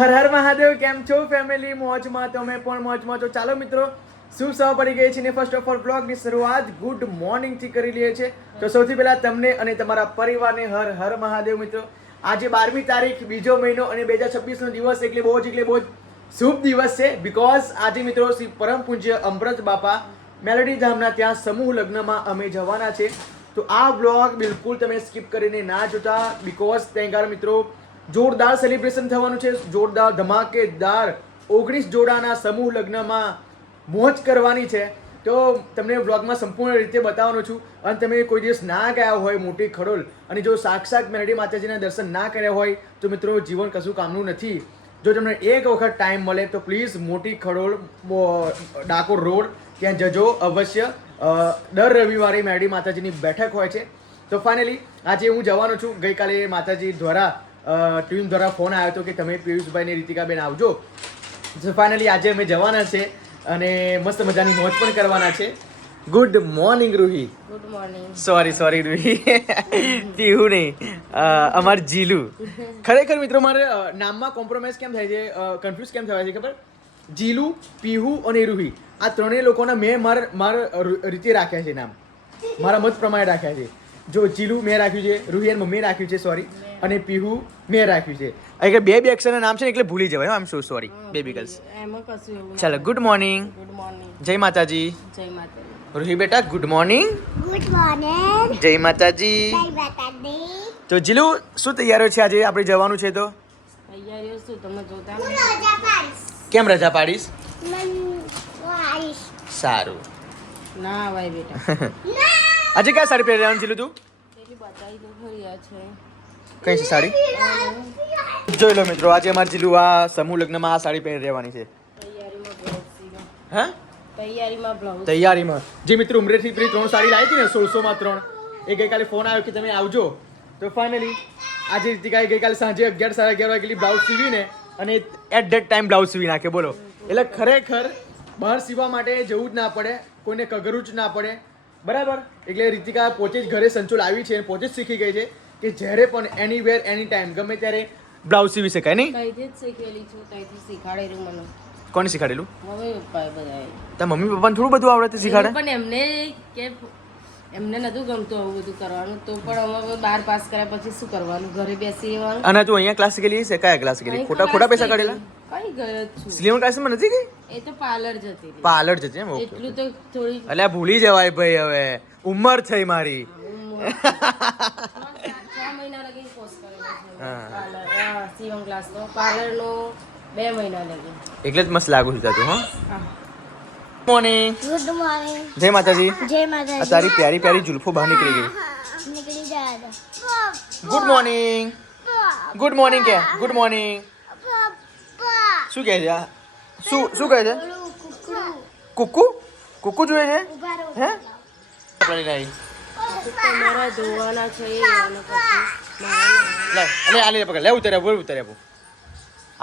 હર હર મહાદેવ. કેમ છો ફેમિલી? મોજમાં? તમે પણ મોજમાં છો? ચાલો મિત્રો, શું સવા પડી ગઈ છે ને ફર્સ્ટ ઓફ ઓલ બ્લોગની શરૂઆત ગુડ મોર્નિંગ થી કરી લઈએ છીએ. તો સૌથી પહેલા તમને અને તમારા પરિવારને હર હર મહાદેવ. મિત્રો આજે 12મી તારીખ, બીજો મહિનો અને 2026 નો દિવસ એટલે બહુ જ શુભ દિવસ છે. બીકોઝ આજે મિત્રો શ્રી પરમ પૂજ્ય અમૃત બાપા મેલોડી ધામના ત્યાં સમૂહ લગ્નમાં અમે જવાના છે. તો આ બ્લોગ બિલકુલ તમે સ્કીપ કરીને ના જોતા, બીકોઝ ત્યાં મિત્રો જોરદાર સેલિબ્રેશન થવાનું છે, જોરદાર ધમાકેદાર 19 જોડાના સમૂહ લગ્નમાં મોજ કરવાની છે. તો તમને વ્લોગમાં સંપૂર્ણ રીતે બતાવવાનો છું. અને તમે કોઈ દિવસ ના ગયા હોય મોટી ખડોલ અને જો સાક્ષાત મેલડી માતાજીના દર્શન ના કર્યા હોય તો મિત્રો જીવન કશું કામનું નથી. જો તમને એક વખત ટાઈમ મળે તો પ્લીઝ મોટી ખડોલ ડાકોર રોડ ત્યાં જજો અવશ્ય. દર રવિવારે મેલડી માતાજીની બેઠક હોય છે. તો ફાઇનલી આજે હું જવાનો છું. ગઈકાલે માતાજી દ્વારા ટીમ દ્વારા ફોન આવ્યો હતો કે તમે પિયુષભાઈ ને રીતિકાબેન આવજો. તો ફાઇનલી આજે અમે જવાના છે અને મસ્ત મજાની મોજ પણ કરવાના છે. Good morning Ruhi. Good morning. Sorry Ruhi, તીહુ નહીં, અમાર જીલુ. ખરેખર મિત્રો મારે નામમાં કોમ્પ્રોમાઇઝ કેમ થાય છે, કન્ફ્યુઝ કેમ થવાય છે ખબર? જીલુ, પીહુ અને રૂહી આ ત્રણેય લોકોના મેં મારા રીતે રાખ્યા છે નામ, મારા મત પ્રમાણે રાખ્યા છે. જો જીલુ મેં રાખ્યું છે, રૂહી અને મમ્મી રાખ્યું છે, સોરી, અને પીહુ મેં રાખ્યું છે. એટલે બે અક્ષરના નામ છે ને એટલે ભૂલી જવાય. આઈ એમ સો સોરી બેબી ગર્લ્સ. એમાં કશું એવું ચાલો, ગુડ મોર્નિંગ. Good morning. જય માતાજી. જય માતાજી. રૂહી બેટા ગુડ મોર્નિંગ. Good morning. જય માતાજી. જય માતાજી. તો જીલુ શું તૈયારીઓ છે? આજે આપણે જવાનું છે તો તૈયારીઓ શું તમે જોતા હું નથી? રજા પાડીશ. કેમ રજા પાડીશ? હું આવીશ. સારું. ના ભાઈ બેટા. ના. આજે કયા સાડી પહેરી રહેવાનું જીલુ તું? પેલી બતાવી તો ખરી આ છે. કઈ છે સાડી? જોઈ લો મિત્રો, આજે અમારે જીલુ આ સમૂહ લગ્નમાં આ સાડી પહેરી રહેવાની છે. તૈયારીમાં બ્લાઉઝ સીવા. હા, તૈયારીમાં બ્લાઉઝ. તૈયારીમાં જે મિત્રો ઉમરેથી પેલી 3 સાડી લાવી હતી ને 1600 માં 3, એ ગઈકાલે ફોન આવ્યો કે તમે આવજો. તો ફાઇનલી આજે રીતિકાએ ગઈકાલે સાંજે 11 સાડા 11 વાગે બ્લાઉઝ સીવીને અને એટ ધેટ ટાઈમ બ્લાઉઝ સીવી નાખે. બોલો, એટલે ખરેખર બહાર સીવવા માટે જવું જ ના પડે, કોઈને કગરવું જ ના પડે, બરાબર. એટલે રીતિકા પોતે જ ઘરે સંચોલ આવી છે અને પોતે જ શીખી ગઈ છે કે જ્યારે પણ એનીવેર એની ટાઈમ ગમે ત્યારે બ્લાઉઝ સીવી શકાય. નહીં કઈથી જ શીખેલી છું, કઈથી શીખાડેલું મને. કોને શીખાડેલું? મમ્મી પપ્પાએ બધાએ. તારા મમ્મી પપ્પાને થોડું બધું આવડે તે શીખાડે? પણ એમને નતું ગમતું આવું બધું કરવાનું, તો પણ અમે 12 પાસ કર્યા પછી શું કરવાનું, ઘરે બેસી રહેવાનું. અને તું અહીંયા ક્લાસ ગયેલી છે? કયા ક્લાસ ગયેલી? ખોટા પૈસા કાઢેલા? કઈ ગયો જ છું. સિલેમન ક્લાસમાં નથી ગઈ? એ તો પાર્લર જતી રહી. પાર્લર જશે એમ? ઓકે. એટલું તો થોડી અલ્યા ભૂલી જવાય ભાઈ, હવે ઉંમર થઈ મારી. 6 મહિના લગી કોર્સ કરેલો છે હા. પાર્લર સીવણ ક્લાસ નો. પાર્લર નો 2 મહિના લગી. એટલે જ મસ્ત લાગુ છું તું. હા, હા. મોર્નિંગ. Good morning. જય માતાજી. જય આ માતાજી. તારી પ્યારી પ્યારી જુલ્ફો બહાર નીકળી ગઈ. નીકળી જાય. Good morning. ગુડ મોર્નિંગ કે ગુડ મોર્નિંગ પપ્પા. શું કહે છે? શું કહે છે? કુકડું. કુકુ કુકુ જોઈએ છે? ઉભા રહો. હે પકડી નહીં. તમારા ધોવાના છે અને પછી મારા લે અલે આલે પકડ. લે ઉતાર્યા બોલ, ઉતાર્યા બો.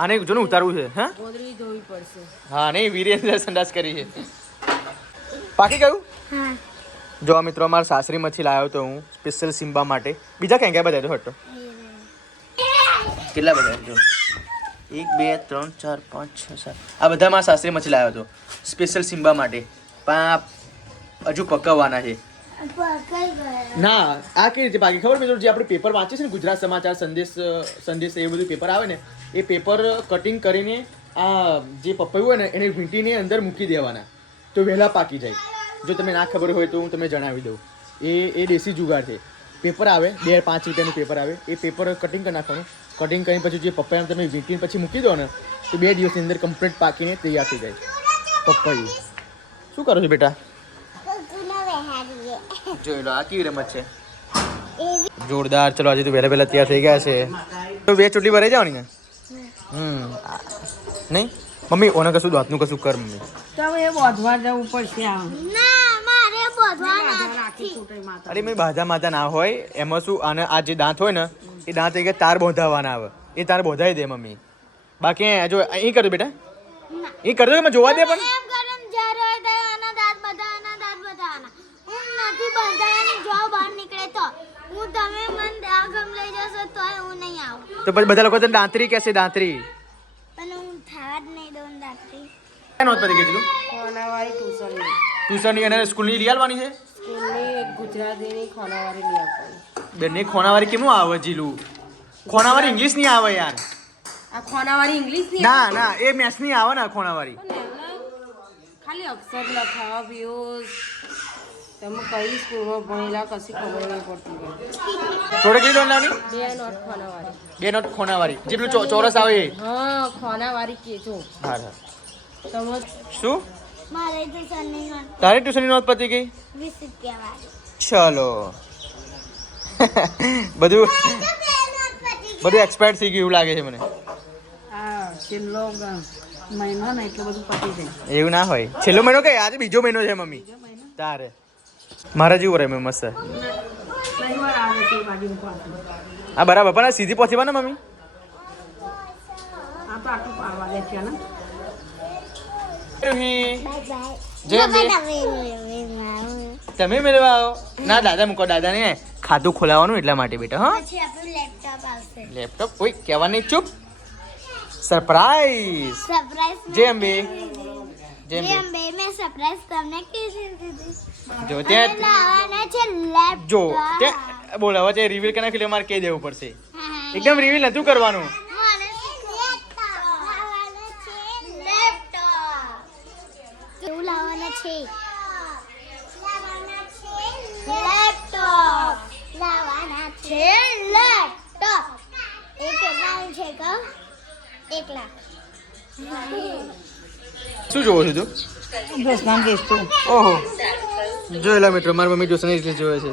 આને જો ને ઉતારવું છે. હા ગોદરી ધોવી પડશે. હા, નહીં વીરેન્દ્ર સંડાસ કરી છે. પાકી ગયું? હા. જો આ મિત્રો અમારા સાસરીમાંથી લાવ્યો તો હું સ્પેશિયલ સિમ્બા માટે. બીજા ક્યાં ક્યાં બધા હટો કેટલા બધા જો 1 2 3 4 5 6 7 આ બધા મારા સાસરીમાંથી લાવ્યો હતો સ્પેશિયલ સિમ્બા માટે. પણ હજુ પકવવાના છે. પકઈ ગયા. ના, આ કઈ રીતે પાકી ખબર? મિત્રો જે આપણે પેપર વાંચીએ છે ને, ગુજરાત સમાચાર, સંદેશ એ બધું પેપર આવે ને, એ પેપર કટિંગ કરીને આ જે પપૈયું હોય ને એને વીંટીને અંદર મૂકી દેવાના તો વહેલા પાકી જાય. જો તમને ના ખબર હોય તો હું તમને જણાવી દઉં. એ દેશી જુગાડ છે. પેપર આવે 2-5 રૂપિયાનું પેપર આવે, એ પેપર કટિંગ કરી નાખવાનું. કટિંગ કરીને પછી જે પપૈયા તમે વીંટીને પછી મૂકી દો ને તો 2 દિવસની અંદર કમ્પ્લીટ પાકીને તૈયાર થઈ જાય પપૈયું. શું કરો છો બેટા? કુકુને બેહાડીએ. જોઈ લો, આ કેવી રમત છે, એવી. જોરદાર. ચલો આજે તો વહેલા વહેલા તૈયાર થઈ ગયા છે. તો 2 ચોટલી ભરાઈ જવાની ને? નહીં મમ્મી, ઓને કશું દાંતનું કશું કર મમ્મી. તમે એ બોધવા જવું પડશે આમ. ના, મારે બોધવા રાખી નથી. છૂટાઈ માતા. અરે મેં બાધા માતા ના હોય એમાં શું, અને આ જે દાંત હોય ને એ દાંત એક તાર બોંધાવાના આવે, એ તાર બોંધાઈ દે મમ્મી. બાકી જો અહીં કરજો બેટા, એ કરજો મેં જોવા દે. પણ એમ ગરમ જ્યારે હોય ત્યારે આના દાંત બધાના. હું નથી બંધાવાની. જો બહાર નીકળે તો હું તમે મન આ ગમ લઈ જશો તોય હું નહીં આવું. તો પછી બધા લોકો તને દાંતરી કહેશે, દાંતરી. ક્યાં નોંધ પતી ગઈ જીલું? ખાનાવાળી ટ્યુશનની ટ્યુશનની અને સ્કૂલની લઈ આવવાની છે? સ્કૂલની ગુજરાતીની ખાનાવાળી લઈ આપવાની. બંને ખોનાવારી કેમનું આવે જીલું? ખોનાવારી ઇંગ્લિશ નહીં આવે યાર. આ ખાનાવાળી ઇંગ્લિશ ની ના ના એ મેથ્સ નહીં આવે ને ખોનાવારી. ખાલી અક્ષર લખાવા પીયુષ તમે કઈ સ્કૂલમાં ભણેલા કશી ખબર નહીં પડતી થોડે કઈ દોડ લાવની? 2 નોટ ખાનાવાળી 2 નોટ ખોનાવારી જે પેલું ચોરસ આવે એ. હા ખાનાવાળી કે જો હા હા. તમે શું મારે તો સની તારી ટ્યુશનની નોંધ પતી ગઈ? 20 રૂપિયા વાળી. ચલો બધું એક્સપાયર્ડ થઈ ગયું એવું લાગે છે મને. આ છેલ્લો મહિનો ને એટલું બધું પતી જાય એવું ના હોય. છેલ્લો મહિનો કે આજે બીજો મહિનો છે મમ્મી તારે મારા જેવું રહે મસ્ત. હા બરાબર પણ આ સીધી પહોંચી ને મમ્મી. આ તો આટલું પાડવા દે છે ને જય અંબે. તમે મેળવા આવો? ના દાદા મૂકો દાદા ને ખાતું ખોલાવવાનું એટલા માટે બેટા. હા પછી આપણું લેપટોપ આવશે. લેપટોપ કોઈ કહેવા નહીં ચૂપ. સરપ્રાઈઝ. સરપ્રાઈઝ જય અંબે. જય જે અંબે. અંબે મેં સરપ્રાઈઝ તમને કીધી દીધી. જો અને ત્યાં લાવવાના છે લેપટોપ. જો ત્યાં બોલ હવે તે રિવીલ કરીને એટલે મારે કહી દેવું પડશે. હા, એકદમ રિવીલ નતું કરવાનું. મને લાવવાના છે લેપટોપ. કેવું લાવવાના છે? લેપટોપ. લાવવાના છે લેપટોપ. એ કેટલાનું છે કહો? 1 લાખ. શું જોવો છો તું? ઓહો જોયેલા મિત્રો મારી મમ્મી જોશે એટલે જોવે છે.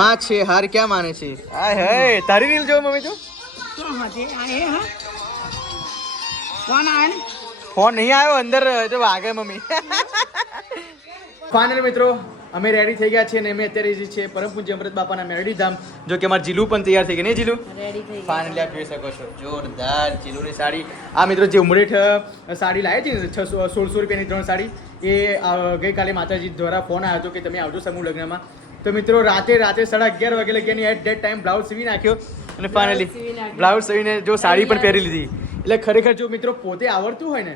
માં છે હાર ક્યાં માને છે? હાય હાય તારી રીલ જોવો મમ્મી તું? ફોન નહીં આવ્યો અંદર તો વાગે મમ્મી. ફાઇનલ મિત્રો અમે રેડી થઈ ગયા છીએ અને અમે અત્યારે જે છે પરમ પૂજ્ય અમૃત બાપાના મેરડી ધામ. જો કે અમારું જીલું પણ તૈયાર થઈ ગઈ નહીં જીલું? રેડી થઈ ફાઇનલી આપ જોઈ શકો છો જોરદાર જીલુની સાડી. આ મિત્રો જે ઉમરેઠ સાડી લાવી છે ને 1600 રૂપિયાની 3 સાડી એ ગઈકાલે માતાજી દ્વારા ફોન આવ્યો હતો કે તમે આવજો સમૂહ લગ્નમાં. તો મિત્રો રાતે 11:30 વાગે લગીની એટ ડેટ ટાઈમ બ્લાઉઝ સીવી નાખ્યો અને ફાઇનલી બ્લાઉઝ સીવીને જો સાડી પણ પહેરી લીધી. એટલે ખરેખર જો મિત્રો પોતે આવડતું હોય ને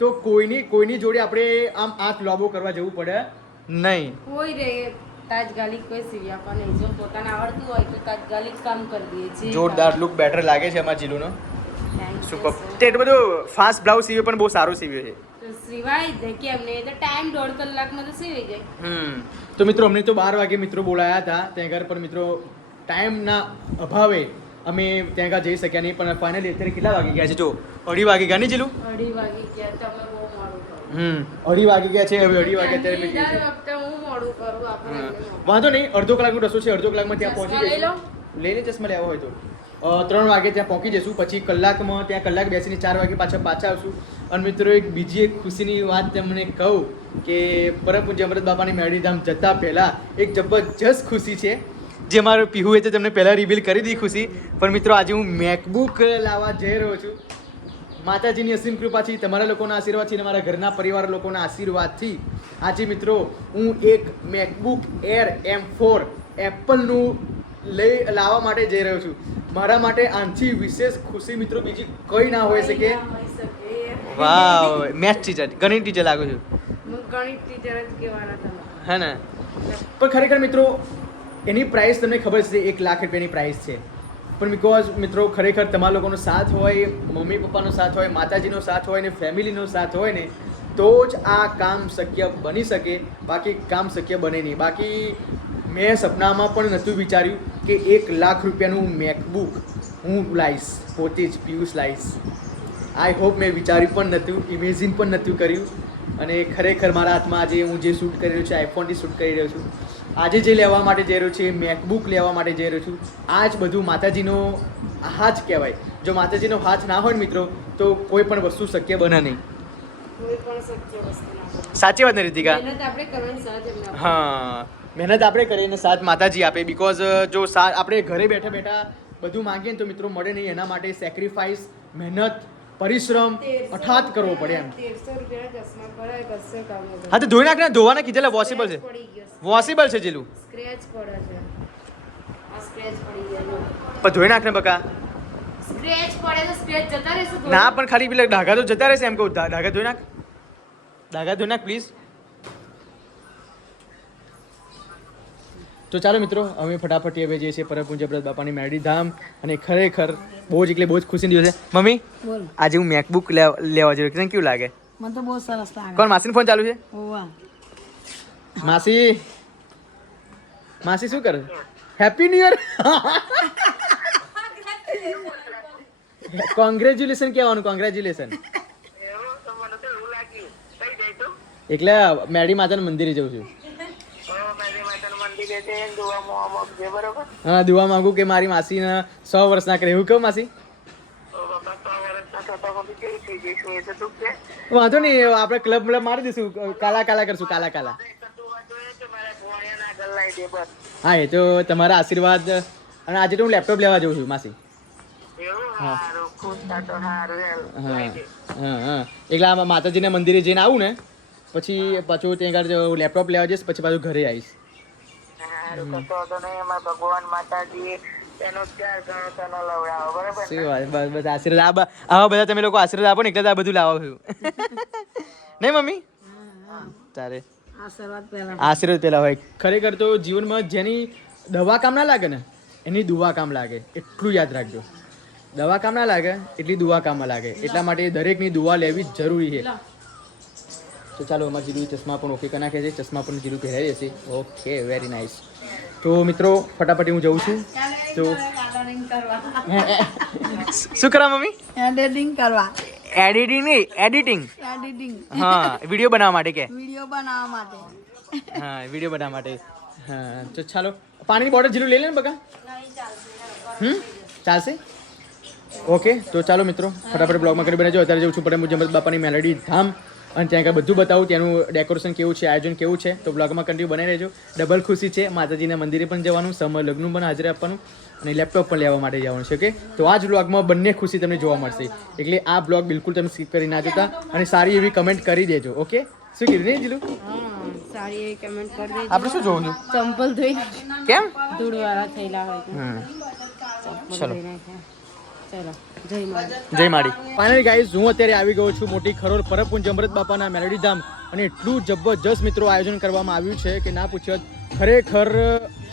તો કોઈની જોડે આપણે આમ આંખ લોબો કરવા જવું પડે નહીં. કોઈ રે તાજગાલિક કોઈ સીવી આપવા નહીં જો પોતાને આવડતું હોય તો તાજગાલિક કામ કરી દઈએ છીએ જોરદાર લુક બેટર લાગે છે અમારા જીલુનો. સુપર. તે એટલું બધું ફાસ્ટ બ્લાઉઝ સીવ્યો પણ બહુ સારું સીવ્યો છે. તો સિવાય જ કેમ નહીં તો ટાઈમ 1.5 કલાકમાં તો સીવી જાય. તો મિત્રો અમને તો 12 વાગે મિત્રો બોલાયા હતા ત્યાં આગળ પણ મિત્રો ટાઈમના અભાવે અમે ત્યાં આગળ જઈ શક્યા નહીં. પણ ફાઇનલી અત્યારે કેટલા વાગી ગયા છે જો 2:30 વાગી ગયા નહીં જીલું? 2:30 વાગી ગયા તમે બહુ મોડું કરો. 2:30 વાગી ગયા છે હવે 2:30 વાગે અત્યારે દર નીકળી છે. વખતે હું મોડું કરું આપણે વાંધો નહીં અડધો કલાકનો રસ્તો છે અડધો કલાકમાં ત્યાં પહોંચી ચશ્મા લઈ લો. જઈશું. લઈ લે ચશ્મા લેવા હોય તો 3 વાગે ત્યાં પહોંચી જઈશું. પછી કલાકમાં ત્યાં કલાક બેસીને 4 વાગે પાછા આવશું. અને મિત્રો એક બીજી એક ખુશીની વાત તમને કહું કે પરમ પૂજ્ય અમૃત બાપાની મેરડીધામ જતાં પહેલાં એક જબરજસ્ત ખુશી છે જે મારું પીહુએ તો તમને પહેલાં રિવીલ કરી દીધી ખુશી. પણ મિત્રો આજે હું મેકબુક લાવવા જઈ રહ્યો છું. માતાજીની અસીમ કૃપાથી તમારા લોકોના આશીર્વાદથી અને મારા ઘરના પરિવાર લોકોના આશીર્વાદથી આજે મિત્રો હું એક મેકબુક એર M4 એપલનું લાવવા માટે જઈ રહ્યો છું. મારા માટે આનાથી વિશેષ ખુશી મિત્રો બીજી કંઈ ના હોઈ શકે. વાવ મેથ્સ ટીચર ગણિત ટીચર લાગુ છું ગણિત ટીચર જ કહેવાના તમે હે ને. પણ ખરેખર મિત્રો એની પ્રાઇસ તમને ખબર છે 1 લાખ રૂપિયાની પ્રાઇસ છે. પણ બિકોઝ મિત્રો ખરેખર તમારા લોકોનો સાથ હોય મમ્મી પપ્પાનો સાથ હોય માતાજીનો સાથ હોય ને ફેમિલીનો સાથ હોય ને તો જ આ કામ શક્ય બની શકે. બાકી કામ શક્ય બને નહીં. બાકી મેં સપનામાં પણ નહોતું વિચાર્યું કે 1 લાખ રૂપિયાનું મેકબુક હું લાવીશ પોતે જ પિયુષ લાવીશ. આઈ હોપ મેં વિચાર્યું પણ નહોતું ઇમેજિન પણ નહોતું કર્યું. અને ખરેખર મારા હાથમાં આજે હું જે શૂટ કરી રહ્યો છું આઈફોનથી શૂટ કરી રહ્યો છું. આજે જે લેવા માટે જઈ રહ્યો છું મેકબુક લેવા માટે જઈ રહ્યો છું. આ જ બધું માતાજીનો હાથ કહેવાય. જો માતાજીનો હાથ ના હોય ને મિત્રો તો કોઈ પણ વસ્તુ શક્ય બને નહીં. કોઈ પણ શક્ય વસ્તુ ના બને. સાચી વાત ને રીતિકા? મહેનત આપણે કરવાની સાથ એમને આપો. હા મહેનત આપણે કરીને સાથ માતાજી આપે. બિકોઝ જો આપણે ઘરે બેઠા બેઠા બધું માંગીએ ને તો મિત્રો મળે નહીં. એના માટે સેક્રિફાઈસ મહેનત પરિશ્રમ અઠાત કરવો પડે એમ. 1300 રૂપિયાના ચશ્મા કરાય કશે કામ વગર. હા તો ધોઈ નાખને ધોવાના કીધેલા વોશેબલ છે પડી ગયો વોશેબલ છે જેલું સ્ક્રેચ પડે છે આ સ્ક્રેચ પડી ગયો પણ ધોઈ નાખને બકા. સ્ક્રેચ સ્ક્રેચ પડે તો સ્ક્રેચ જતા રહેશે થોડું. ના પણ ખાલી પેલા ડાઘા તો જતા રહેશે એમ કહું. ડાઘા ધોઈ નાખ, ડાઘા ધોઈ નાખ પ્લીઝ. તો ચાલો મિત્રો, અમે ફટાફટ હવે જઈએ છીએ પરમ પૂજ્ય વ્રત બાપાની મેરડી ધામ. અને ખરેખર બહુ જ એટલે બહુ જ ખુશીનો દિવસ છે. મમ્મી બોલ. આજે હું મેકબુક લેવા જયો છું, કેવું લાગે? મને તો બહુ સરસ લાગે. કોણ માસીનો ફોન ચાલુ છે? ઓવા. માસી, માસી શું કરે? Happy new year. કોંગ્રેચ્યુલેશન કહેવાનું, કોંગ્રેચ્યુલેશન. એટલે મેરડી માતાના મંદિરે જઉં છું. હા, દુઆ માંગુ કે મારી માસીને 100 વર્ષ ના કરે એવું કહું. માસી વાંધો નહીં, આપણે ક્લબ મારી દઈશું, કાલા કાલા કરશું, કાલા કાલા. હા, એ તો તમારા આશીર્વાદ. અને આજે તો હું લેપટોપ લેવા જઉં છું માસી. હા હા હા, એટલે માતાજીના મંદિરે જઈને આવું ને પછી પાછું ત્યાં આગળ લેપટોપ લેવા જઈશ, પછી પાછું ઘરે આવીશ. ભગવાન માતાજી એનો ત્યાર ગણો તનો લવડાવો, બરાબર? શું વાત, બસ આશીર્વાદ આવા બધા તમે લોકો આશીર્વાદ આપો ને એટલે આ બધું લાવો છું. નહીં મમ્મી? તારે આશીર્વાદ પહેલા. આશીર્વાદ પેલા હોય. ખરેખર તો જીવનમાં જેની દવા કામ ના લાગે ને એની દુઆ કામ લાગે, એટલું યાદ રાખજો. દવા કામ ના લાગે એટલી દુઆ કામમાં લાગે. એટલા માટે દરેકની દુઆ લેવી જરૂરી છે. તો ચાલો, અમારે જીરું ચશ્મા પણ ઓકે કરી નાખે છે. ચશ્મા પણ જીરું પહેરાવી દેશે. Okay, very nice. તો મિત્રો ફટાફટ હું જઉં છું. તો શું કરવા મમ્મી? એડિટિંગ કરવા. એડિટિંગ નહીં, એડિટિંગ. એડિટિંગ. હા, વિડીયો બનાવવા માટે કે? વિડિયો બનાવવા માટે. હા, વિડીયો બનાવવા માટે. હા, તો ચાલો, પાણીની બોટલ જીરું લઈ લે ને બકા. ચાલશે? ઓકે, તો ચાલો મિત્રો ફટાફટ બ્લોગમાં કરી બનાવજો. અત્યારે જઉં છું પરમ પૂજ્ય વ્રત બાપાની મેલડી ધામ, અને ત્યાં આગળ બધું બતાવું, ત્યાંનું ડેકોરેશન કેવું છે, આયોજન કેવું છે. તો બ્લોગમાં કન્ટિન્યુ બનાવી રહેજો. ડબલ ખુશી છે, માતાજીના મંદિરે પણ જવાનું, સમય લગ્ન પણ હાજરી આપવાનું અને લેપટોપ પણ લેવા માટે જવાનું છે. ઓકે, તો આ જ બ્લોગમાં બંને ખુશી તમને જોવા મળશે. એટલે આ બ્લોગ બિલકુલ તમે સ્કીપ કરી ના જતા અને સારી એવી કમેન્ટ કરી દેજો. ઓકે, શું કીધું નહીં જીલું? સારી એવી કમેન્ટ કરી દેજો. આપણે શું જોવું છું? ચંપલ ધોઈ કેમ? ધૂળવાળા થયેલા હોય તો. ચલો, ચલો, જય માતા. જય માડી. ફાઇનલી ગાઈઝ, હું અત્યારે આવી ગયો છું મોટી ખરોડ પરમ પૂજ્ય અમૃત બાપાના મેલડી ધામ. અને એટલું જબરજસ્ત મિત્રો આયોજન કરવામાં આવ્યું છે કે ના પૂછ્યો. ખરેખર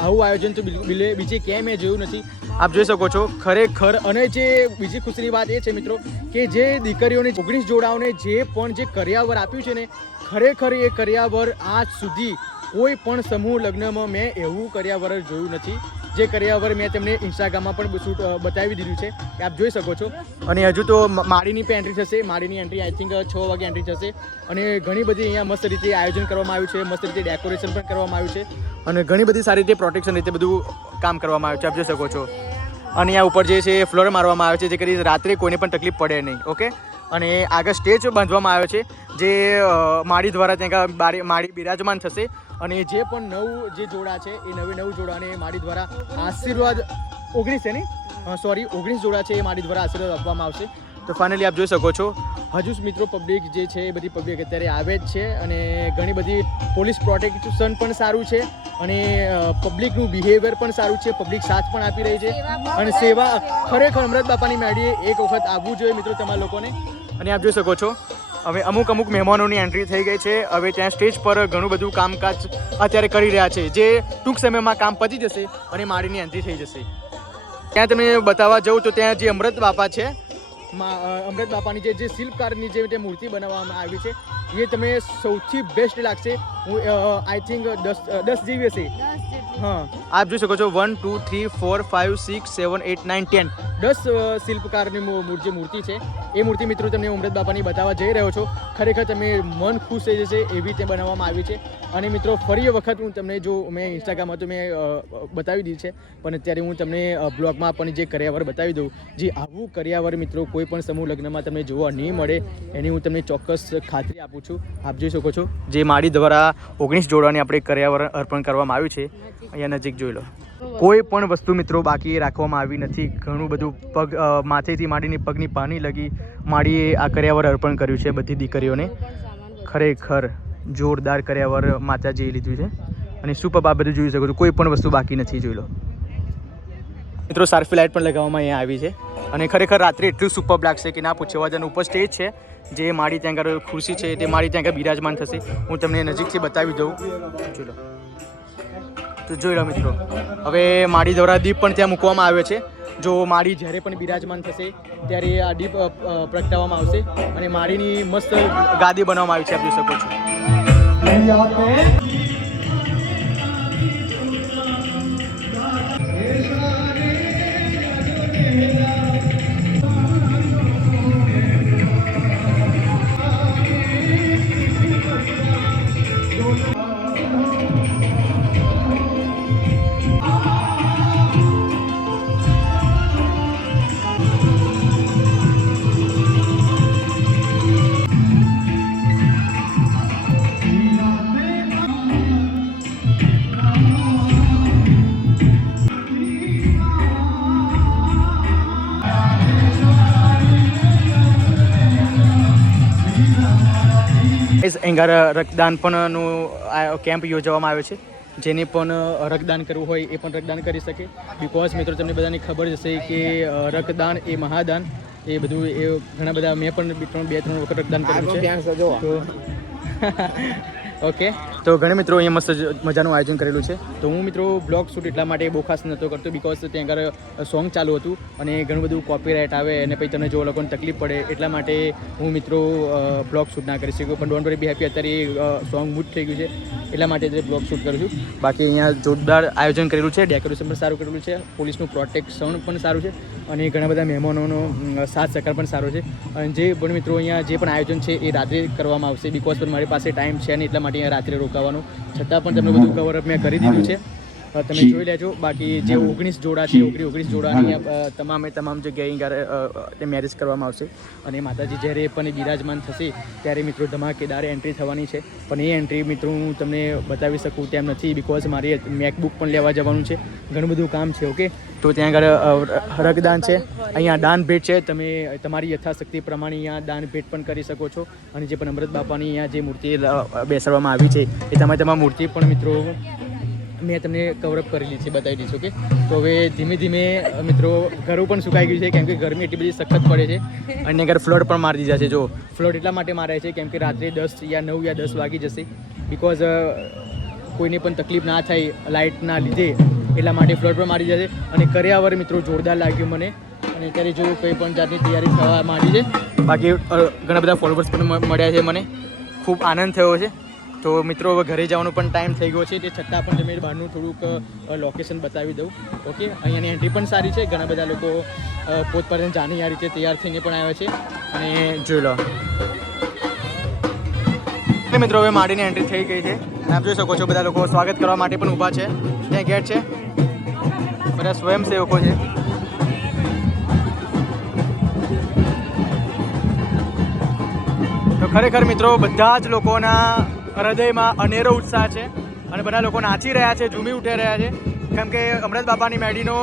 આવું આયોજન તો બીજે ક્યાંય મેં જોયું નથી. આપ જોઈ શકો છો ખરેખર. અને જે બીજી ખુશીની વાત એ છે મિત્રો કે જે દીકરીઓને 19 જોડાઓને જે પણ જે કર્યાવર આપ્યું છે ને, ખરેખર એ કર્યાવર આજ સુધી કોઈ પણ સમૂહ લગ્નમાં મેં એવું કર્યાવર જોયું નથી. જે કર્યાવર મેં તેમને ઇન્સ્ટાગ્રામમાં પણ શૂટ બતાવી દીધું છે, કે આપ જોઈ શકો છો. અને હજુ તો માળીની પણ એન્ટ્રી થશે. માળીની એન્ટ્રી આઈ થિંક 6 વાગે એન્ટ્રી થશે. અને ઘણી બધી અહીંયા મસ્ત રીતે આયોજન કરવામાં આવ્યું છે, મસ્ત રીતે ડેકોરેશન પણ કરવામાં આવ્યું છે, અને ઘણી બધી સારી રીતે પ્રોટેક્શન રીતે બધું કામ કરવામાં આવ્યું છે, આપ જોઈ શકો છો. અને અહીંયા ઉપર જે છે ફ્લોર મારવામાં આવે છે, જે કરી રાત્રે કોઈને પણ તકલીફ પડે નહીં. ઓકે, અને આગળ સ્ટેજ બાંધવામાં આવ્યો છે, જે માળી દ્વારા ત્યાં માળી બિરાજમાન થશે. અને જે પણ જે જોડા છે એ નવ જોડાને માળી દ્વારા આશીર્વાદ 19 છે ને, સોરી 19 જોડા છે એ માળી દ્વારા આશીર્વાદ આપવામાં આવશે. તો ફાઇનલી આપ જોઈ શકો છો હજુ મિત્રો પબ્લિક જે છે એ બધી પબ્લિક અત્યારે આવે જ છે. અને ઘણી બધી પોલીસ પ્રોટેક્શન પણ સારું છે, અને પબ્લિકનું બિહેવિયર પણ સારું છે, પબ્લિક સાથ પણ આપી રહી છે. અને સેવા ખરેખર અમૃત બાપાની મેળીએ એક વખત આવવું જોઈએ મિત્રો તમારા લોકોને. અને આપ જોઈ શકો છો હવે અમુક મહેમાનોની એન્ટ્રી થઈ ગઈ છે. હવે ત્યાં સ્ટેજ પર ઘણું બધું કામકાજ અત્યારે કરી રહ્યા છે, જે ટૂંક સમયમાં કામ પતી જશે અને માળીની એન્ટ્રી થઈ જશે. ત્યાં તમે બતાવવા જાઉં તો ત્યાં જે અમૃત બાપા છે, અમૃત બાપાની જે શિલ્પકારની જે મૂર્તિ બનાવવામાં આવી છે એ તમને સૌથી બેસ્ટ લાગશે. હું આઈ થિંક 10 જેવી હશે. હા, આપ જોઈ શકો છો 1 2 3 4 5 6 7 8 9 10 10 શિલ્પકારની જે મૂર્તિ છે એ મૂર્તિ મિત્રો તમને અમૃત બાપાની બતાવવા જઈ રહ્યો છો. ખરેખર તમે મન ખુશ થઈ જશે એવી રીતે બનાવવામાં આવી છે. અને મિત્રો ફરી વખત હું તમને જો મેં ઇન્સ્ટાગ્રામમાં તો મેં બતાવી દીધી છે, પણ અત્યારે હું તમને બ્લોગમાં પણ જે કર્યાવર બતાવી દઉં. જે આવું કર્યાવર મિત્રો કોઈ પણ સમૂહ લગ્નમાં તમને જોવા નહીં મળે એની હું તમને ચોક્કસ ખાતરી આપું છું. આપ જોઈ શકો છો જે માળી દ્વારા 19 જોડાને આપણે કર્યાવર અર્પણ કરવામાં આવ્યું છે. અહીંયા નજીક જોઈ લો, કોઈ પણ વસ્તુ મિત્રો બાકી રાખવામાં આવી નથી. ઘણું બધું પગ માથેથી માંડીને પગની પાની લગી માળીએ આ કર્યાવર અર્પણ કર્યું છે બધી દીકરીઓને. ખરેખર જોરદાર કર્યાવર માતાજીએ લીધું છે. અને સુપર આ બધું જોઈ શકો છો, કોઈ પણ વસ્તુ બાકી નથી. જોઈ લો મિત્રો, સાર્ફી લાઇટ પણ લગાવવામાં અહીંયા આવી છે. અને ખરેખર રાત્રે એટલું સુપર લાગશે કે ના પૂછે વાત. અને ઉપર સ્ટેજ છે જે મારી ત્યાં આગળ ખુરશી છે તે મારી ત્યાં આગળ બિરાજમાન થશે. હું તમને નજીકથી બતાવી દઉં. જોઈ લો, તો જોઈ લો મિત્રો, હવે માળી દ્વારા દીપ પણ ત્યાં મૂકવામાં આવ્યો છે. જો માળી જ્યારે પણ બિરાજમાન થશે ત્યારે આ દીપ પ્રગટાવવામાં આવશે અને માળીની મસ્ત ગાદી બનાવવામાં આવી છે, આપ જોઈ શકો છો. એંગાર રક્તદાન પણનું કેમ્પ યોજવામાં આવ્યો છે. જેને પણ રક્તદાન કરવું હોય એ પણ રક્તદાન કરી શકે. બિકોઝ મિત્રો તમને બધાને ખબર જ હશે કે રક્તદાન એ મહાદાન એ બધું એ ઘણા બધા મેં પણ 2-3 વખત રક્તદાન કર્યું છે. ઓકે, તો ઘણા મિત્રો અહીંયા મસ્ત મજાનું આયોજન કરેલું છે. તો હું મિત્રો બ્લોગ શૂટ એટલા માટે બહુ ખાસ નહોતો કરતો બિકોઝ ત્યાં આગળ સોંગ ચાલુ હતું અને ઘણું બધું કોપીરાઇટ આવે અને પછી તમને જો લોકોને તકલીફ પડે એટલા માટે હું મિત્રો બ્લોગ શૂટ ના કરી શક્યો. પણ ડોન્ટ વરી બી હેપી, અત્યારે સોંગ મૂડ થઈ ગયું છે એટલા માટે જ બ્લોગ શૂટ કરું છું. બાકી અહીંયા જોરદાર આયોજન કરેલું છે, ડેકોરેશન પણ સારું કરેલું છે, પોલીસનું પ્રોટેક્શન પણ સારું છે અને ઘણા બધા મહેમાનોનો સાથ સહકાર પણ સારો છે. અને જે પણ મિત્રો અહીંયા જે પણ આયોજન છે એ રાત્રે કરવામાં આવશે બિકોઝ પણ મારી પાસે ટાઈમ છે નહીં એટલા માટે અહીંયા રાત્રે રોકાવાનું, છતાં પણ તમને બધું કવરઅપ મેં કરી દીધું છે, તમે જોઈ લેજો. બાકી જે 19 જોડા છે 19 જોડાની તમામ જગ્યાએ મેરેજ કરવામાં આવશે અને માતાજી જ્યારે પણ બિરાજમાન થશે ત્યારે મિત્રો ધમાકેદાર એન્ટ્રી થવાની છે. પણ એ એન્ટ્રી મિત્રો હું તમને બતાવી શકું તેમ નથી બિકોઝ મારે મેકબુક પણ લેવા જવાનું છે, ઘણું બધું કામ છે. ઓકે, તો ત્યાં આગળ રક્તદાન છે, અહીંયા દાન ભેટ છે, તમે તમારી યથાશક્તિ પ્રમાણે અહીંયા દાન ભેટ પણ કરી શકો છો. અને જે પણ અમૃત બાપાની અહીંયા જે મૂર્તિ બેસાડવામાં આવી છે એ તમારી મૂર્તિ પણ મિત્રો મેં તમને કવરઅપ કરેલી છે, બતાવી દઈશ. ઓકે, તો હવે ધીમે ધીમે મિત્રો ઘરું પણ સુકાઈ ગયું છે કેમ કે ગરમી એટલી બધી સખત પડે છે અને ઘર ફ્લોટ પણ મારી દીધા છે. જો ફ્લોટ એટલા માટે મારે છે કેમ કે રાત્રે 10 યા 9 યા 10 વાગી જશે બિકોઝ કોઈને પણ તકલીફ ના થાય લાઇટના લીધે એટલા માટે ફ્લોટ પણ મારી દીધા છે. અને કર્યાવર મિત્રો જોરદાર લાગ્યું મને અને અત્યારે જોયું કંઈ પણ જાતની તૈયારી થવા માંડી છે. બાકી ઘણા બધા ફોલોવર્સ પણ મળ્યા છે, મને ખૂબ આનંદ થયો છે. તો મિત્રો હવે ઘરે જવાનો પણ ટાઈમ થઈ ગયો છે, તે છતાં પણ તમે બહારનું થોડુંક લોકેશન બતાવી દઉં. ઓકે, અહીંયાની એન્ટ્રી પણ સારી છે, ઘણા બધા લોકો પોતપોતાની જાણી આ રીતે તૈયાર થઈને પણ આવ્યા છે અને જોઈ લો મિત્રો હવે માડીની એન્ટ્રી થઈ ગઈ છે. આપ જોઈ શકો છો બધા લોકો સ્વાગત કરવા માટે પણ ઊભા છે. ત્યાં ગેટ છે, બધા સ્વયંસેવકો છે. તો ખરેખર મિત્રો બધા જ લોકોના હૃદયમાં અનેરો ઉત્સાહ છે અને બધા લોકો નાચી રહ્યા છે, ઝૂમી ઉઠી રહ્યા છે કેમ કે અમૃત બાપાની મેડીનો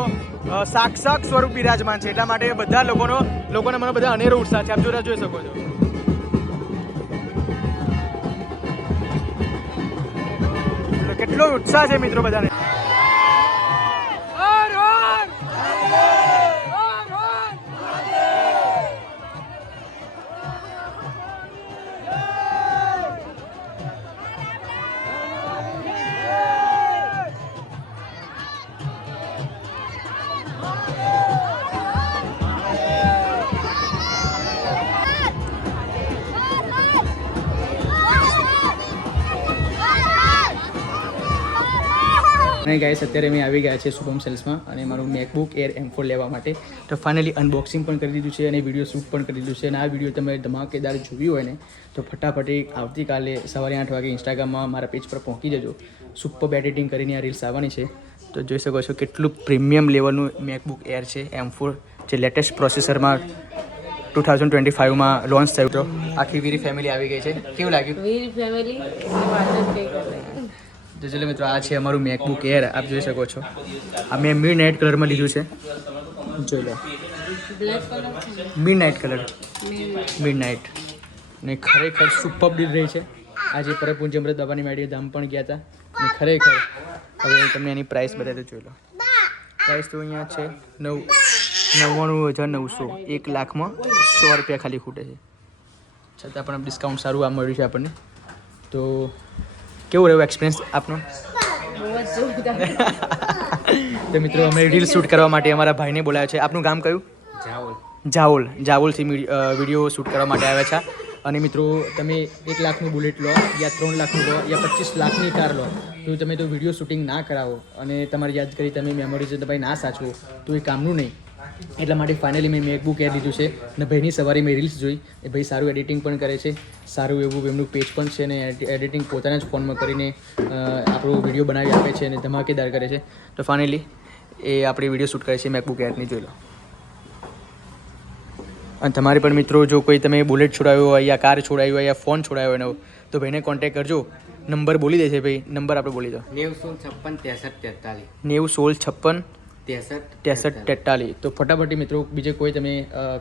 સાક્ષાત સ્વરૂપ બિરાજમાન છે એટલા માટે બધા લોકોને મને બધા અનેરો ઉત્સાહ છે. આપ જોઈ શકો છો. કેટલો ઉત્સાહ છે મિત્રો બધાને. અને ગાઈસ અત્યારે મેં આવી ગયા છે શુભમ સેલ્સમાં અને મારું મેકબુક એર M4 લેવા માટે. તો ફાઇનલી અનબોક્સિંગ પણ કરી દીધું છે અને વિડીયો શૂટ પણ કરી દીધું છે. અને આ વિડીયો તમે ધમાકેદાર જોયું હોય ને તો ફટાફટ આવતીકાલે સવારે 8 વાગે ઇન્સ્ટાગ્રામમાં મારા પેજ પર પહોંચી જજો. સુપર એડિટિંગ કરીને આ રીલ્સ આવવાની છે. તો જોઈ શકો છો કેટલું પ્રીમિયમ લેવલનું મેકબુક એર છે M4 જે લેટેસ્ટ પ્રોસેસરમાં 2025માં લોન્ચ થયું. તો આખી વીરી ફેમિલી આવી ગઈ છે. કેવું લાગ્યું વીર ફેમિલી વાત જ કંઈ કરે. તો ચલો મિત્રો આ છે અમારું મેકબુક એર, આપ જોઈ શકો છો. આ મેં મિડનાઇટ કલરમાં લીધું છે, જોઈ લો. Black colour midnight colour, midnight ને ખરેખર સુપર ડીલ રહી છે. આજે પરમપૂજ્ય અમૃત બાબાની મેડીએ ધામ પણ ગયા હતા અને ખરેખર હવે તમને એની પ્રાઇસ બતાવી દઉં, જોઈ લો. પ્રાઇસ તો અહીંયા છે 9 99,900 1 લાખમાં 100 રૂપિયા ખાલી ખૂટે છે. છતાં પણ ડિસ્કાઉન્ટ સારું આ મળ્યું છે આપણને. તો કેવું રહ્યું એક્સપિરિયન્સ આપનો? બહુ જ જોરદાર. તો મિત્રો અમે રીલ શૂટ કરવા માટે અમારા ભાઈને બોલાવ્યા છે. આપનું ગામ કયું? જાવોલથી વિડીયો શૂટ કરવા માટે આવ્યા છે. અને મિત્રો તમે 1 લાખનું બુલેટ લો યા 3 લાખનું લો યા 25 લાખની કાર લો, તો તમે તો વિડીયો શૂટિંગ ના કરાવો અને તમારે યાદ કરી તમે મેમોરીઝ ભાઈ ના સાચવો તો એ કામનું નહીં. એટલા માટે ફાઇનલી મેં મેકબુક એર લીધું છે. અને ભાઈની સવારે મેં રીલ્સ જોઈ, એ ભાઈ સારું એડિટિંગ પણ કરે છે, સારું એવું એમનું પેજ પણ છે ને એડિટિંગ પોતાના જ ફોનમાં કરીને આપણો વિડીયો બનાવી આપે છે અને ધમાકેદાર કરે છે. તો ફાઇનલી એ આપણી વિડીયો શૂટ કરે છે મેકબુક એરની, જોઈ લો. અને તમારે પણ મિત્રો જો કોઈ તમે બુલેટ છોડાવ્યો હોય યા કાર છોડાવી હોય યા ફોન છોડાવ્યો હોય નવો, તો ભાઈને કોન્ટેક્ટ કરજો. નંબર બોલી દે છે ભાઈ, નંબર આપણે બોલી દો. 9016566343. તો ફટાફટી મિત્રો બીજે કોઈ તમે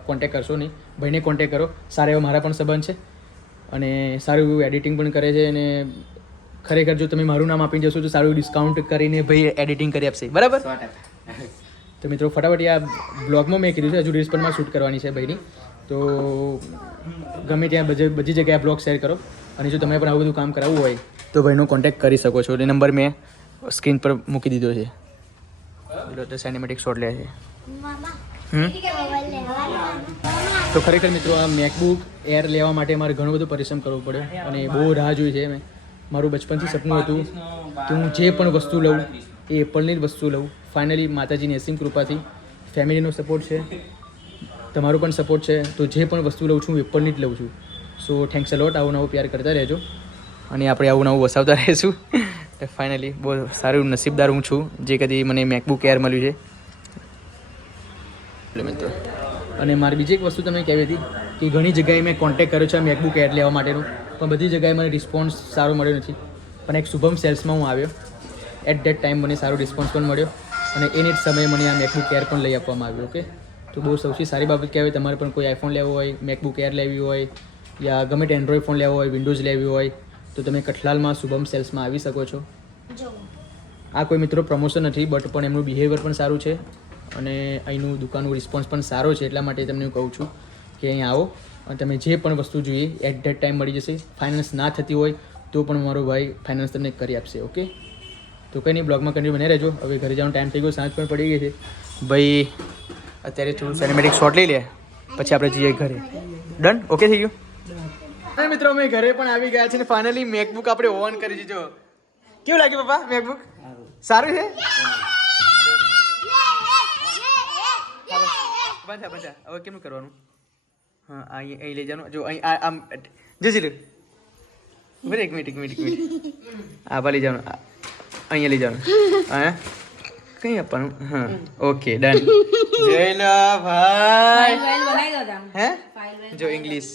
કોન્ટેક્ટ કરશો નહીં, ભાઈને કોન્ટેક્ટ કરો. સારા એવા મારા પણ સંબંધ છે અને સારું એવું એડિટિંગ પણ કરે છે. અને ખરેખર જો તમે મારું નામ આપી જશો તો સારું ડિસ્કાઉન્ટ કરીને ભાઈ એડિટિંગ કરી આપશે, બરાબર? તો મિત્રો ફટાફટ આ બ્લોગમાં મેં કીધું છે, હજુ રીલ્સ પણ શૂટ કરવાની છે ભાઈની. તો ગમે ત્યાં બધી જગ્યાએ બ્લોગ શેર કરો. અને જો તમે પણ આવું બધું કામ કરાવવું હોય તો ભાઈનો કોન્ટેક્ટ કરી શકો છો. એ નંબર મેં સ્ક્રીન પર મૂકી દીધો છે. તો સિનેમેટિક શોટ લે છે. તો ખરેખર મિત્રો આ મેકબુક એર લેવા માટે મારે ઘણો બધો પરિશ્રમ કરવો પડ્યો અને બહુ રાહ જોઈ છે. મેં મારું બચપનથી સપનું હતું કે હું જે પણ વસ્તુ લઉં એ એપલની જ વસ્તુ લઉં. ફાઇનલી માતાજીની અસીમ કૃપાથી ફેમિલીનો સપોર્ટ છે, તમારો પણ સપોર્ટ છે, તો જે પણ વસ્તુ લઉં છું હું એપલની જ લઉં છું. સો થેન્ક્સ અ લોટ. આવું નવું પ્યાર કરતા રહેજો અને આપણે આવું નવું વસાવતા રહીશું. તો ફાઇનલી બહુ સારું નસીબદાર હું છું જે કદી મને મેકબુક એર મળ્યું છે મિત્રો. અને મારી બીજી એક વસ્તુ તમે કહેવી હતી કે ઘણી જગ્યાએ મેં કોન્ટેક્ટ કર્યો છે મેકબુક એર લેવા માટેનો, પણ બધી જગ્યાએ મને રિસ્પોન્સ સારો મળ્યો નથી. પણ એક શુભમ સેલ્સમાં હું આવ્યો, એટ ધેટ ટાઈમ મને સારો રિસ્પોન્સ પણ મળ્યો અને એને જ સમયે મને આ મેકબુક એર પણ લઈ આપવામાં આવ્યું. ઓકે, તો બહુ સૌથી સારી બાબત કહેવાય. તમારે પણ કોઈ આઈફોન લેવો હોય, મેકબુક એર લેવી હોય યા ગમે તે એન્ડ્રોઈડ ફોન લેવો હોય, વિન્ડોઝ લેવી હોય, તો તમે કઠલાલમાં શુભમ સેલ્સમાં આવી શકો છો. આ કોઈ મિત્રો પ્રમોશન નથી, બટ પણ એમનું બિહેવિયર પણ સારું છે અને અહીંનું દુકાનનું રિસ્પોન્સ પણ સારો છે. એટલા માટે તમને હું કહું છું કે અહીં આવો અને તમે જે પણ વસ્તુ જોઈએ એટ ધેટ ટાઈમ મળી જશે. ફાઇનાન્સ ના થતી હોય તો પણ મારો ભાઈ ફાઇનાન્સ તમને કરી આપશે. ઓકે, તો કંઈ નહીં, બ્લોગમાં કન્ટિન્યુ બને રહેજો. હવે ઘરે જવાનો ટાઈમ થઈ ગયો, સાંજ પણ પડી ગઈ છે ભાઈ. અત્યારે થોડું સિનેમેટિક શોટ લઈ લે પછી આપણે જઈએ ઘરે. ડન? ઓકે થઈ ગયું. અને મિત્રો અમે ઘરે પણ આવી ગયા છે ને ફાઇનલી મેકબુક આપણે ઓન કરી દીધો. કેવું લાગ્યું પપ્પા મેકબુક? સારું છે. બધા હવે કેમનું કરવાનું? હા, અહીં લઈ જવાનું. જો અહીં આમ જજી લે. બરાબર, એક મિનિટ. આ લઈ જવાનું, અહીંયા લઈ જવાનું. હા, કઈ આપવાનું? હા, ઓકે, ડન. જય લો ભાઈ. હે જો ઇંગ્લિશ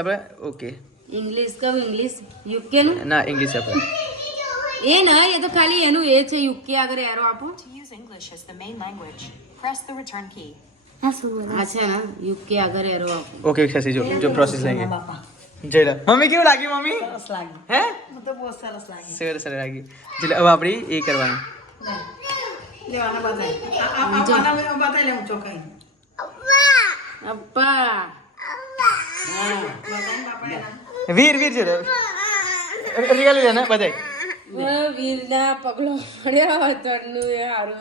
આપણે ઓકે. ઇંગ્લિશ કયું? ઇંગ્લિશ યુકે નું ના, ઇંગ્લિશ આપણે એ ના, એ તો ખાલી એનું એ છે યુકે આગળ એરો આપો. To use English as the main language, press the return key. આ છે ને યુકે આગળ એરો આપો. ઓકે. ખસી જો પ્રોસેસ લાગી. જય લો મમ્મી. કેવું લાગ્યું મમ્મી? હે સરસ લાગી. એટલે હવે આપણે એ કરવાનું. અપ્પા વીર છે રિયલી ને બધાય વીરના પગલો પડ્યા તરનું એ હારું.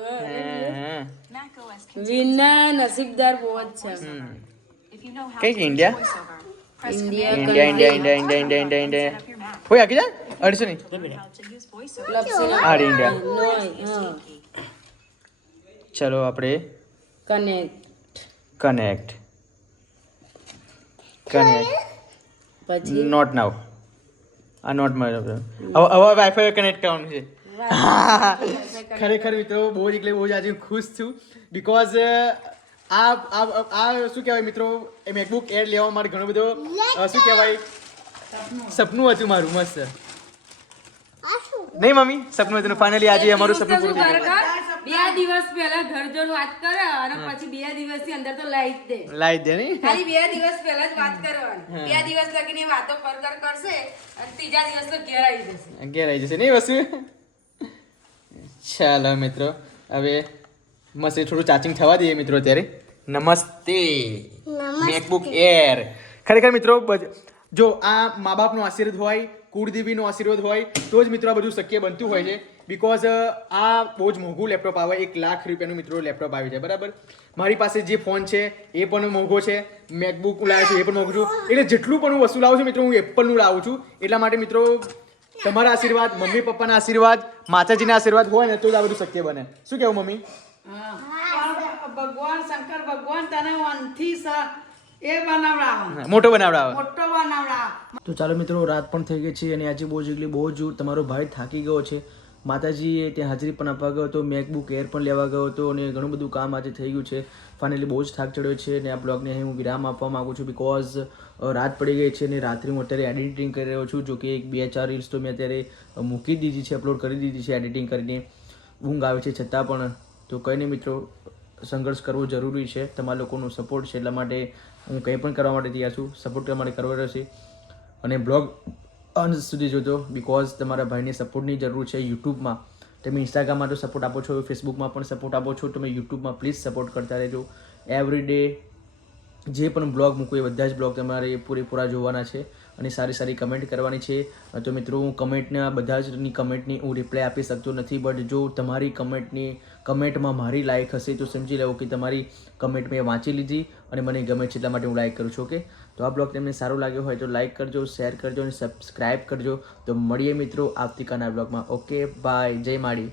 Mac OS વીરના નસીબદાર બહુ જ છે. if you know how કઈ to કે use India VoiceOver. Press India Command India up your Mac. હોય આકી જા અડસો નહીં. How to use VoiceOver. આ રે ઇન્ડિયા. હા, ચલો આપણે કનેક્ટ પછી નોટ નાવ. આ નોટ માં હવે વાઈફાઈ કનેક્ટ કરવાનું છે. ખરેખર મિત્રો બહુ જ આજે ખુશ છું બીકોઝ આ શું કહેવાય મિત્રો, એ મેકબુક એર લેવા માટે ઘણો બધો શું કહેવાય સપનું હતું મારું. મસ્ત નહીં મમ્મી? સપનું હતું. ફાઇનલી આજે અમારું સપનું પૂરું થઈ ગયું. 2 દિવસ પહેલા ઘર જોડ વાત કરે અને પછી 2 દિવસની અંદર તો લાઈટ દે. લાઈટ દે નહીં? ખાલી 2 દિવસ પહેલા જ વાત કરવાની. 2 દિવસ લગીને વાતો કરશે અને ત્રીજા દિવસ તો ઘેર આવી જશે. ઘેર આવી જશે નહીં વસ્તુ. ચાલો મિત્રો હવે મસ્ત થોડું ચાર્જિંગ થવા દઈએ મિત્રો અત્યારે. નમસ્તે મેકબુક એર. ખરેખર મિત્રો જો આ મા બાપનો આશીર્વાદ હોય, કુળદેવીનો આશીર્વાદ હોય તો જ મિત્રો આ બધું શક્ય બનતું હોય છે. બિકોઝ આ બહુ જ મોંઘું લેપટોપ આવે, 1 લાખ રૂપિયાનું મિત્રો લેપટોપ આવી જાય, બરાબર. મારી પાસે જે ફોન છે એ પણ મોંઘો છે, મેકબુક લાવ્યો છું એ પણ મોંઘું છું. એટલે જેટલું પણ હું વસ્તુ લાવું છું મિત્રો, હું એપલનું લાવું છું. એટલા માટે મિત્રો તમારા આશીર્વાદ, મમ્મી પપ્પાના આશીર્વાદ, માતાજીના આશીર્વાદ હોય ને તો જ આ બધું શક્ય બને. શું કહેવું મમ્મી? ભગવાન શંકર ભગવાન તને વનથી એ બનાવડાવો, મોટો બનાવડાવે. મોટો બનાવડાવો. તો ચાલો મિત્રો, રાત પણ થઈ ગઈ છે અને આજે બહુ જ તમારો ભાઈ થાકી ગયો છે. માતાજીએ ત્યાં હાજરી પણ આપવા ગયો હતો, મેકબુક એર પણ લેવા ગયો હતો અને ઘણું બધું કામ આજે થઈ ગયું છે. ફાઇનલી બહુ જ થાક ચડ્યો છે અને આ બ્લોગને અહીં હું વિરામ આપવા માગું છું. બિકોઝ રાત પડી ગઈ છે અને રાત્રે હું અત્યારે એડિટિંગ કરી રહ્યો છું. જો કે 1-2-4 રીલ્સ તો મેં અત્યારે મૂકી દીધી છે, અપલોડ કરી દીધી છે એડિટિંગ કરીને. ઊંઘ આવે છે છતાં પણ તો કંઈ નહીં મિત્રો, સંઘર્ષ કરવો જરૂરી છે. તમારા લોકોનો સપોર્ટ છે એટલા માટે હું કંઈ પણ કરવા માટે તૈયાર છું. સપોર્ટ કરવા માટે કરવો રહેશે અને બ્લોગ અંત સુધી જોજો. બિકોઝ તમારા ભાઈને સપોર્ટની જરૂર છે. યુટ્યુબમાં તમે ઇન્સ્ટાગ્રામમાં તો સપોર્ટ આપો છો, ફેસબુકમાં પણ સપોર્ટ આપો છો, તમે યુટ્યુબમાં પ્લીઝ સપોર્ટ કરતા રહેજો. એવરી ડે જે પણ બ્લોગ મૂકું એ બધા જ બ્લોગ તમારે પૂરેપૂરા જોવાના છે અને સારી કમેન્ટ કરવાની છે. તો મિત્રો હું બધા જની કમેન્ટની હું રિપ્લાય આપી શકતો નથી, બટ જો તમારી કમેન્ટમાં મારી લાઈક હશે તો સમજી લેવો કે તમારી કમેન્ટ મેં વાંચી લીધી અને મને ગમે છે એટલા માટે હું લાઈક કરું છું. ઓકે, તો આ બ્લોગ તમને સારો લાગ્યો હોય તો લાઈક કરજો, શેર કરજો અને સબસ્ક્રાઈબ કરજો. તો મળીએ મિત્રો આવતીકાલના બ્લોગમાં. ઓકે, બાય, જય માડી.